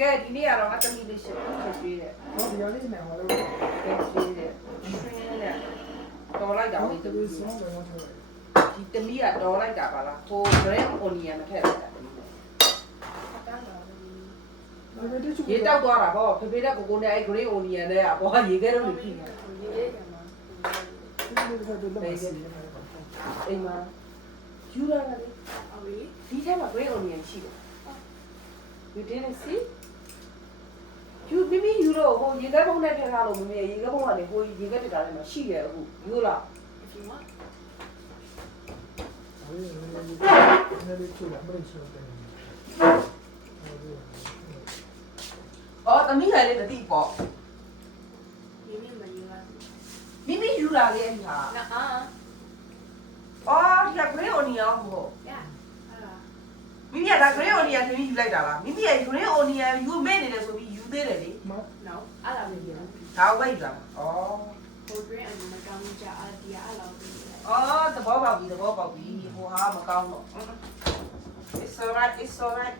ကဲဒီနေ့ကတော့အတမီလေးရှင်းပေးတယ် ဟောဒီရလေးနဲ့ဟောလို့ ကဲရှင်းတယ်ရှင်းတယ်တော်လိုက်တာဝင်တ ဒီ မီ ဆုံးတယ်တော့ထားလိုက် ဒီတမီကတော်လိုက်တာပါလားဟို green onion မထည့်လိုက်တာ ရေတောက်သွားတာပေါ့ဖေဖေနဲ့ကိုကိုနဲ့အဲ green onion နဲ့အပေါ်ကရေခဲတော့နေပြီအိမ်မှာယူလာတယ်ဒီထဲမှာ green onion ရှိတယ် you didn't see you မိမိယူတော့ဟိုရေခဲပုံးနဲ့ထည့်ထားလို့မမေရေခဲပုံးကနေဟိုရေခဲတက်တာလည်းမရှိရအခုယူလာ လေးချိုးလာမလို့ချိုးတယ် အော်သမီးကလည်းမသိပေါ့မိမိယူလာလေအဲ့ဒီဟာအော်ဒီက green onion ဟိုမိမိကဒါ green onion ထည့်ပြီးယူလိုက်တာလားမိမိက green onion ယူမဲနေတယ်ဆိုပြီးယူသေးတယ်လေဒါဝိတ်လာအော်အော်သဘောပေါက်ပြီသဘောပေါက်ပြီဟိုဟာမကောင်းတော့ it's alright it's alright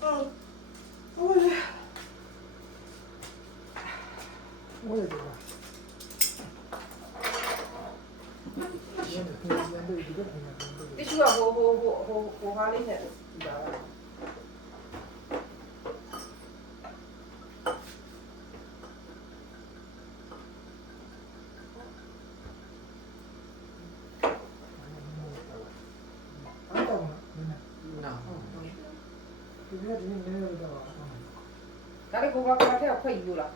ဟောရတယ်ကွာဒီနေ့ပြန်ပြီးဒီကပြန် တ िश ူကဟိုဟာလေးနဲ့ဒီပါလားဒါလေးကိုကထဲခွက်ယူလား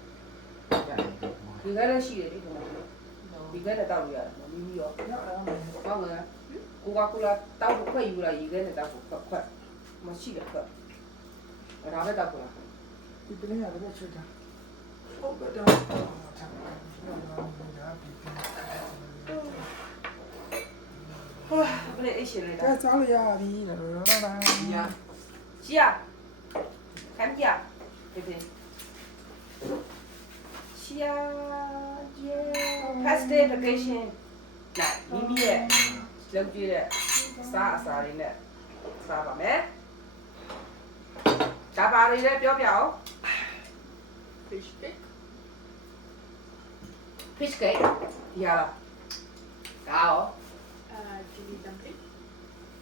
ဒီကလည်းရှိတယ်ဒီကောင်ဒီကလည်းတောက်လို့ရတယ်မီးရောကောင်းလားကိုကတောက်ခွက်ယူလားရေခဲနဲ့တောက်ခွက်မရှိတယ်ခွက်ဒါပဲတောက်ခွက်လား ဒီပလင်းရတယ်ချိုးတာဟုတ်ကဲ့တော့ထားပါဘယ်နဲ့အရှင်လဲ ကဲစားလို့ရပြီလာလာ ညာရှိရခံကြဖေဖေရှိရကျေ past day vacation လာမိမိရဲ့လုပ်ကြည့်တဲ့စားအစာတွေနဲ့စားပါမယ်ဒါပါတွေလည်းပြောပြအောင် fish cake ဒီဟာလားဒါရော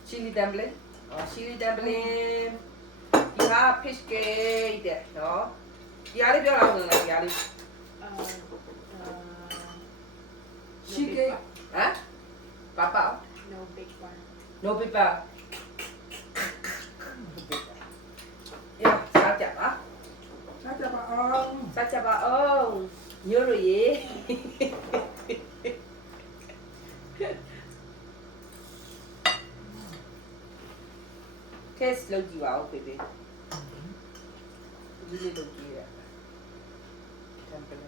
chili dumpling အော် chili dumpling ဒီဟာ fish cake တဲ့နော်ဒီဟာလေးပြောလောက်နေလားဒီဟာလေး chicken ဟမ်ပပ no paper ရစားကြပါ စားကြပါအောင် စားကြပါအောင်ညို့လို့ရေtest လုပ်ကြည့်ပါဦးဖေဖေဒီလေးလုပ်ကြည့်ရ temple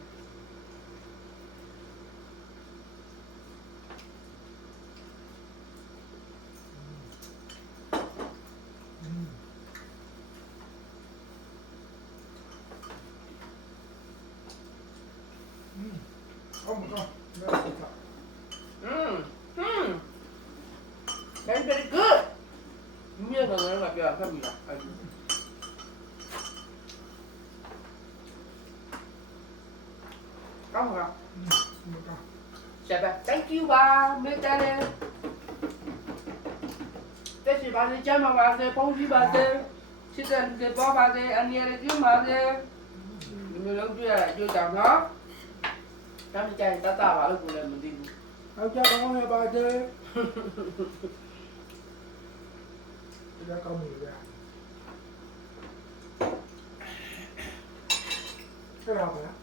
ဟုတ်မကော very very good မြေငါငါပြောဖတ်မိလားကောင်းပါလားဆက်ပါ thank you ပါမေတ္တာနဲ့တက်စီပါစေကျမ်းပါစေပုံကြည့်ပါစေချစ်တဲ့လူတွေပေါ်ပါစေအနည်းရပြုပါစေဒီလိုလုပ်ကြရအကျိုးကြောင့်နော်တမ်းကြရင်တတ်တာပါလို့ကိုလည်းမသိဘူး ဟုတ်ကြပါအောင်ရပါတယ်ဒါကောင်းပြီဗျာဆက်ရပါလား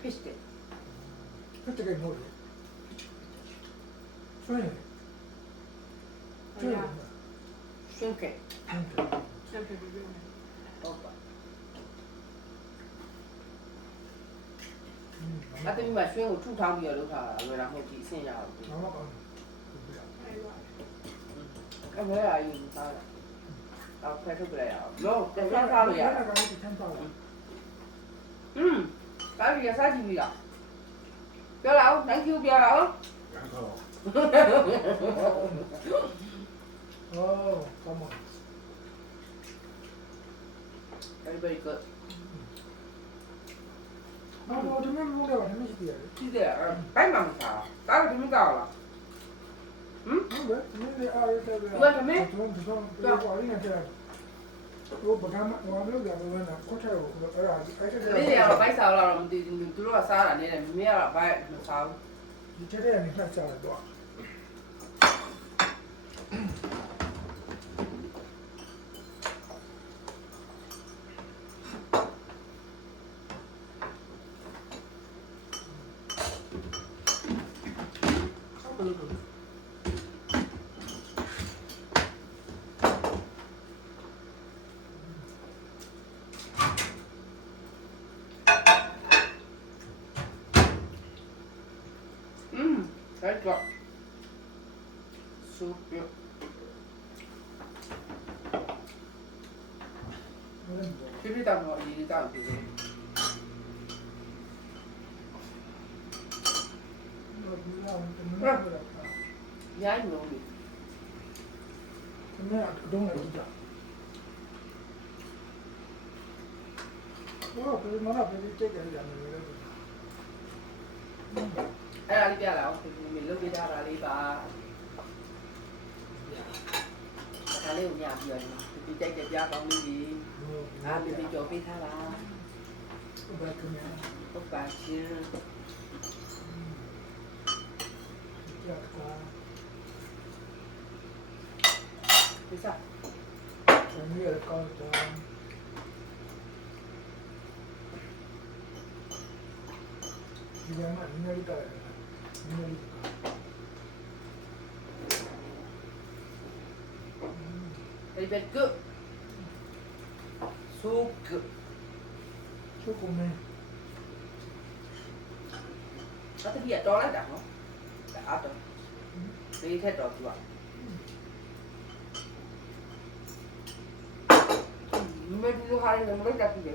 fish cake ဖတ်ကြည့်မို့လေဆွေးဆွေး shrimp cake ဟုတ်ပါအတမီမှာရွှင်းကိုထုထောင်းပြီးတော့လုပ်ထားတာလွယ်တာမဟုတ်ကြီးအဆင်ရအောင် ဘာမှကောင်း အမေရာယူထားတာတော့ဖက်ထုတ်ကြရအောင်လို့တက်စားစားလို့ရတယ် ကောင်းတယ်တန်းပါလား ကားကြီးစားကြည့်ပြီလားပြောလာအောင် thank you ပြောလာအောင် 然后 Oh, come on. Very very good. No, to me, no, never. Let me see it. ကြည့်တယ်ဘိုက်မှမစားတားလို့ဒီမကောက်လားဟမ် No, but me, they are. What, me? Don't. Oh, but I'm not going to go to the hotel. I ဒီနေ့ကတော့ဘိုက်စားတော့မသိဘူးသူတို့ကစားတာနေတယ်မင်းကတော့ဘိုက်မစားဘူး You tell me, let's have a dog. Very good. So good. ဖြည်းဖြည်းတောက်တော့အရင်တောက်ပြီလေရိုင်းလုံးလေ Don't let it down. Oh, but I'm not going to take it. အဲ့ဒါလေးပြလာအောင်ဖြည်းဖြည်းလုပ်ပြထားတာလေးပါဒါလေးကိုညပြီးတော့ဒီကြိုက်တဲ့ပြားကောင်းလေးကြီးအားပြပြီးကြော်ပေးထားတာဟုတ်ပါရှင်ဒီစား Very very good. So good. Có cái gì ở đó đấy không? Đã rồi. Đi hết rồi chú ạ. Mình đi hai lần mới đặt gì?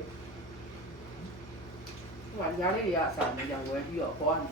Ngoài nhà đi à, sao mình chẳng quên đi ở con.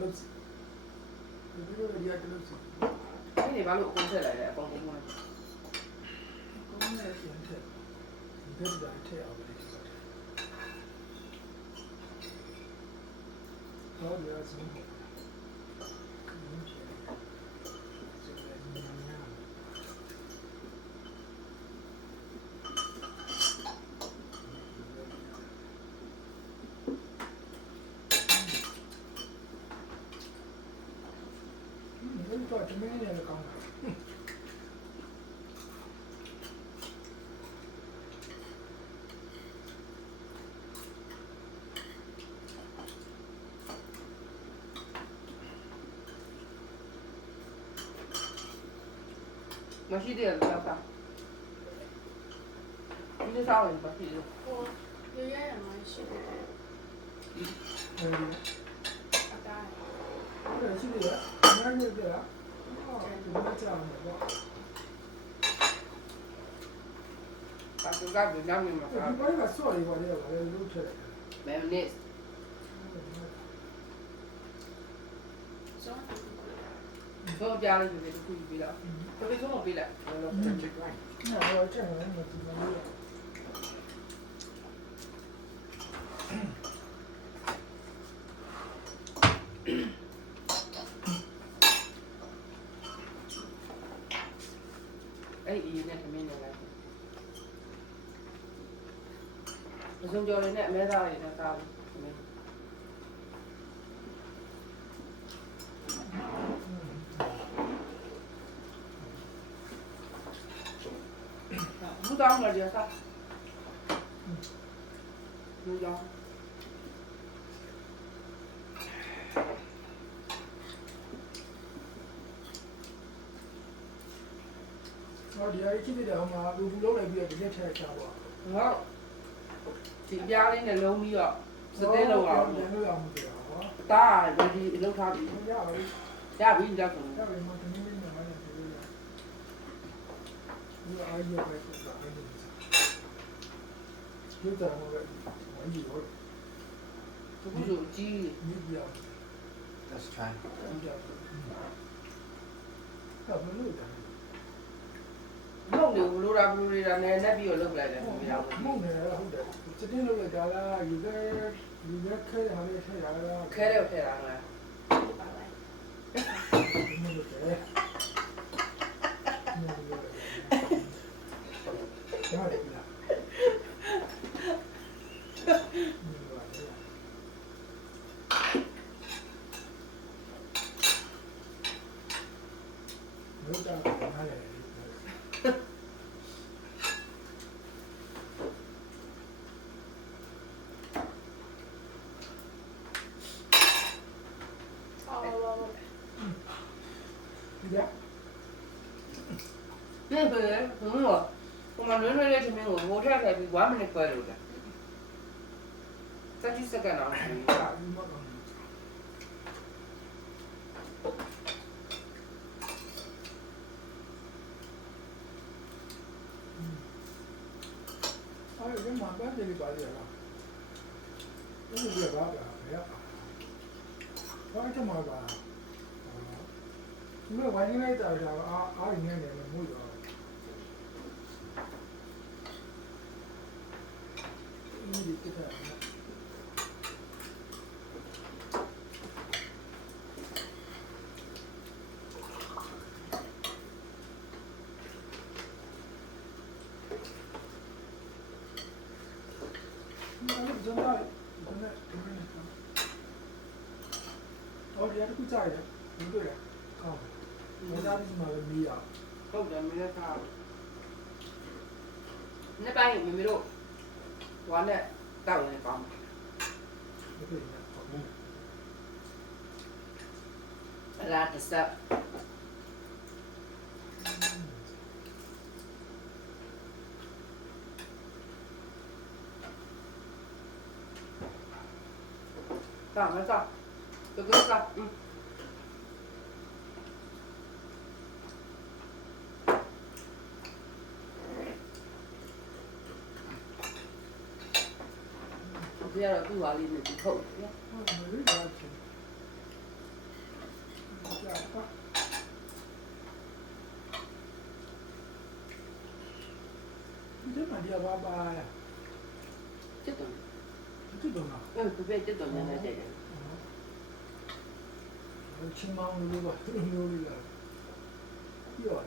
Good. Cái này bao lụ cũng sẽ lại con cũng ngon. Masih dia berapa? Ini salah ni pasti tu. Oh, dia yang masih. Ada. Pasal kan Vietnam ni macam mayonnaise. So dia lagi tu tu bila. Tapi semua bila. Kalau cek lain. Ini nak mana lagi? Pasal jual ni nak merah ni nak tahu. Mudah aja sah. လူကြောင်း ဟောဒီအကြီးတဲ့အောင်မှာလူဘူးလုံးလိုက်ပြီးတော့ဒီလက်ထက်ချပါ ဟုတ်ဒီပြားလေးနဲ့လုံးပြီးတော့စတဲ့လုံးအောင် ပြန်လို့ရမှာပြဟော တာဗဒီလောက်ထားပြီး ရပါပြီ ရပြီလက်ကုန် ရပါပြီမတမင်းလေးနဲ့မှလည်းပြေးရဒီအားရပဲဆိုတာအဲ့ဒီဒီတော့လည်းဝိုင်းကြီးတော့ တခုဆိုကြီး မြည်ပြ Let's try. အောင်ကြတာဘယ်လိုလဲ လုံးနေဘလို့တာနဲ့နဲ့ပြီးတော့လုတ်လိုက်တယ် မ မရဘူး ုန်းနေတာဟုတ်တယ်စတင်လို့ရတာလားယူခဲ့ခဲရမယ်ခဲရလား ခဲတယ်ထဲတာလား ပါလိုက် မလို့တယ်ရတယ်လားလို့တာနားလေ အော် ဒီက နေပဲဟိုမှာဟိုမှာလွန်းလွန်းလေးချင်းကိုဟိုထက်ခဲ့ပြီး1 minute ခွဲလို့တယ်30 second အောင်ရှိတာ ဒီမှာတော့အဲ့ဒီမှာပဲဒီပါရလားဒီလိုပါပါရဘာတမပါဒီမှာဝိုင်းလိုက်တာအားရင်းနေတယ်မို့ရောဒီတက်တာအော်ဒီအကူကြိုက်တယ်ဘယ်လိုလဲကောင်းတယ်မသားပြီးမှလည်းမီးရ ဟုတ်တယ်မင်းသားနေ့ပိုင်းမမတို့ဝါနဲ့တောက်နေကောင်း မဖြစ်နေတော့ဘူး အလားတစပ်တောက်မတောက်တကယ်တောက်ဒီကတော့သူ့ဟာလေးနဲ့ဒီထုတ်တယ် ဟုတ်တယ်လေဒါချင်းကြာပါဒီမှာဒီဘာပါရ စစ်တယ် ဒီတော့နော် သူပဲစစ်တယ်နဲ့တဲ့တယ် ချင်းမောင်းလို့ပါလို့လေးလာပြော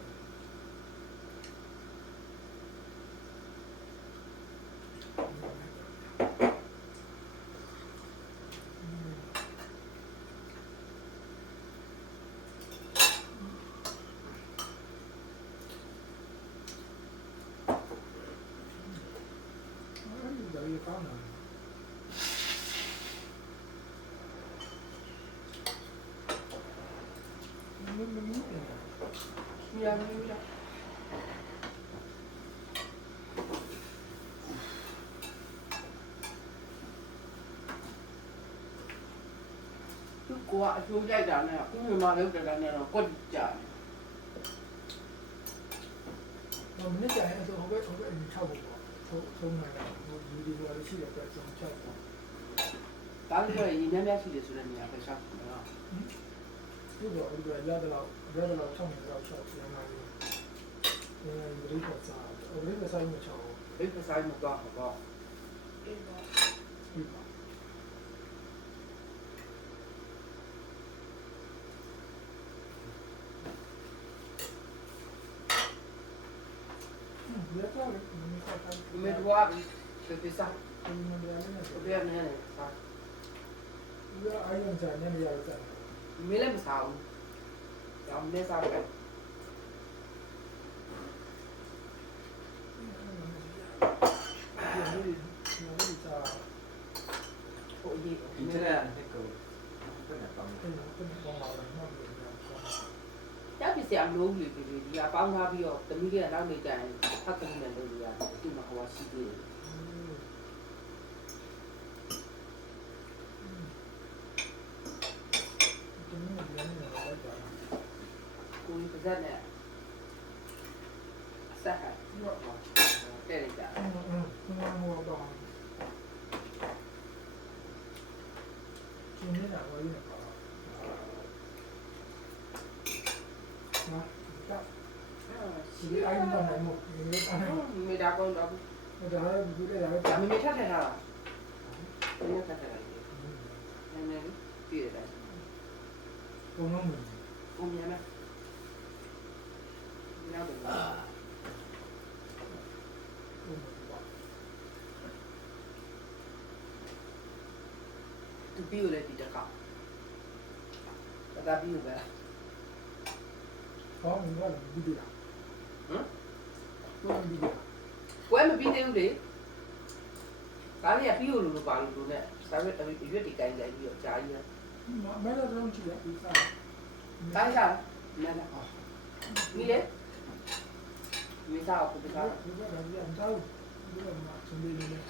ဒါရီကောင်းတယ်မင်း မြာမြာသူကအကျိုးကြိုက်တာနဲ့ဥပမာလုပ်တာနဲ့တော့ကွက်ကြတယ် မနေ့ကအဲ့ဒါဟိုဘက်အင်းထောက်ဖို့သုံးနေတာဟိုယူဒီလိုရှိတဲ့အတွက်ကျွန်တော်ချက်ပေါ့ ဒါလည်းဆိုရင်ညီများများရှိတယ်ဆိုတဲ့နေရာပဲရှောက်တယ်နော် ဒီတော့ဒီရတော့ဆောင်းနေတော့ရှောက်ပြန်လာတယ်ဒီလိုစားအဲ့ဒါဆိုင်မချောင်း ဘယ်ပဆိုင်မတော့တော့ အေးပါ ဒီပါဒီကတော့မင်းကတာ ဒီမဲ့တော့ဒီပစား ဒီမန္တလေးနဲ့ ဘယ်နဲ့လဲစား ဒီအယုံချာနေရတာ ဒီမဲ့လည်းမစားဘူးတောင်းနေစားပဲ ဒီ这样那个不能帮。 အဲ့ဒါကိုပေါင်းလာတယ်နောက်ပြီးတော့ကောင်း ။ရောက်ပြီဆရာမလို့လေဒီကပေါင်းထားပြီးတော့သမီးလေးကနောက်နေကြရင်ဖတ်ကလေးနဲ့လုပ်လို့ရတယ်။ဒီမှာဟိုကရှိသေးတယ် ဒီနေ့ဒီနေ့လိုက်တာ ။ကိုကြီးပါဇက်နဲ့ဆက်ဟပ်တဲ့လိုက်တာ ဟိုတော့ဒီနေ့ကဝယ်ရပါနော်ဒါ ။ ဒီအိုင်တော့နိုင်မို့ဒီနေ့အဲ့ဒါ မေဒါကောင်းတော့ ဒီနေ့လည်း ဒါမမေထပ်ထထားတာ။မင်းထပ်ထလိုက်တယ်။နည်းနည်းပြည့်တယ် ဘုံလုံးမယ် ။ပုံမြန်လား။ဒီနောက်တော့ ဘုံပါ သူပြီးလို့လည်းဒီတစ်ခါ။ဒါပြီးလို့ပဲ ဟောငါလည်းဒီလား ။ဟမ် ဘုံဒီလား ။ဝဲမပြီးသေးဘူးလေ။ဒါလေးကပြီးလို့ပါလို့နဲ့စာရွက်ရွက်တီကိုင်းကြပြီးတော့ဂျာကြီး မဲတော့ကြည့်ရပြီစား ။တိုင်းစား။နားလား။မိလေ။မိစားအောင်ပြစား ဒီကလည်းပြန်တောင်းဒီကမှစနေနေ့နဲ့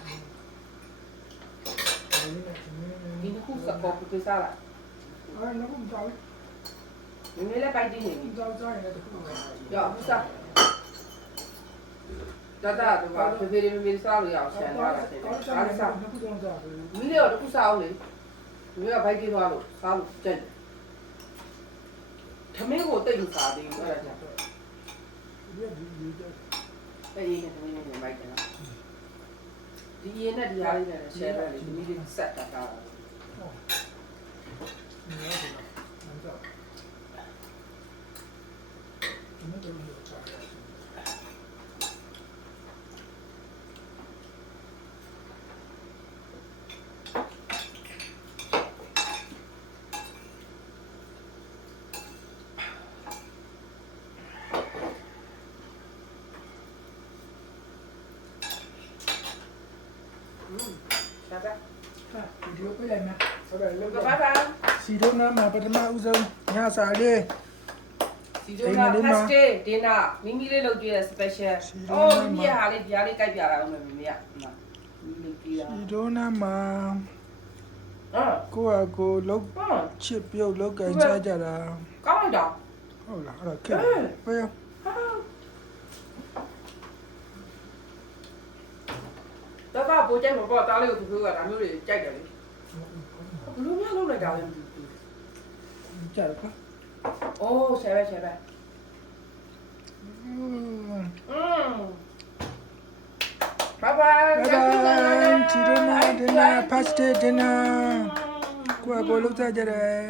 ဒီနေ့ ။ဒီခုစကောပြစားလား အဲ့တော့မတောင်း ။မိလည်းပိုက်တင်းနေပြီ တောင်းကြရင်လည်းတခုပါ ။ရောပြစား။ဒါတော့ဖေဖေမေစားလို့ရအောင်ဆန်သွားတာတဲ့။ဒါစား နှစ်ခုတောင်းကြတယ် ။မိလည်းတော့တခုစားအောင်လေ။မိကဘိုက်တင်းသွားလို့စားလို့ကြက်တယ်။သမင်းကိုတိတ်လို့စားသေးဘူးအဲ့ဒါကြောင့် ဒီတဲ့ အဲ့ဒီနဲ့သမင်းနဲ့မိုက်တယ်နော်။ဒီရင်နဲ့ဒီဟာလေးနဲ့ရှယ်ပဲလေဒီလေးဆက်တာတာ ဟောဒီနေ့ကတော့ဒီနေ့တော့ချာတယ် ရှာပါ ဟာဗီဒီယိုပြလိုက်မယ်ဟုတ်တယ်လော ။ က်က ဘာဘာ စီဒိုနာမှာပထမဦးဆုံးညစာလေး စီဒိုနာဖက်စတေးဒင်းနာမိမိလေးလုပ်ပြရ special ။အော်မိရဟာလေးဒီဟာလေးကြိုက်ပြတာအောင်မယ်မိမိက။မိမိကြည့်တာ စီဒိုနာမှာ ။ဟာ ကိုယ့်အကိုလုတ် ဟာ ချစ်ပြုတ်လုတ်ကန်ကြကြတာ ကောင်းတော့ ဟုတ်လားအဲ့ဒါခက်ပဲရော တော့ပိုကြိုက်မှာပေါ့တားလေးကိုသူကဒါမျိုးတွေကြိုက်တယ်လေဘလို့များလုပ်လိုက်တာလဲမသိဘူး ကြာကွာ အိုးဆယ်ပဲဆယ်ပဲဘိုင်ဘိုင် ဘိုင်ဘိုင်ချီဒိုနာဒင်နာဖတ်စတေးဒင်နာကိုယ့်အကိုလုတ်ကြကြတယ်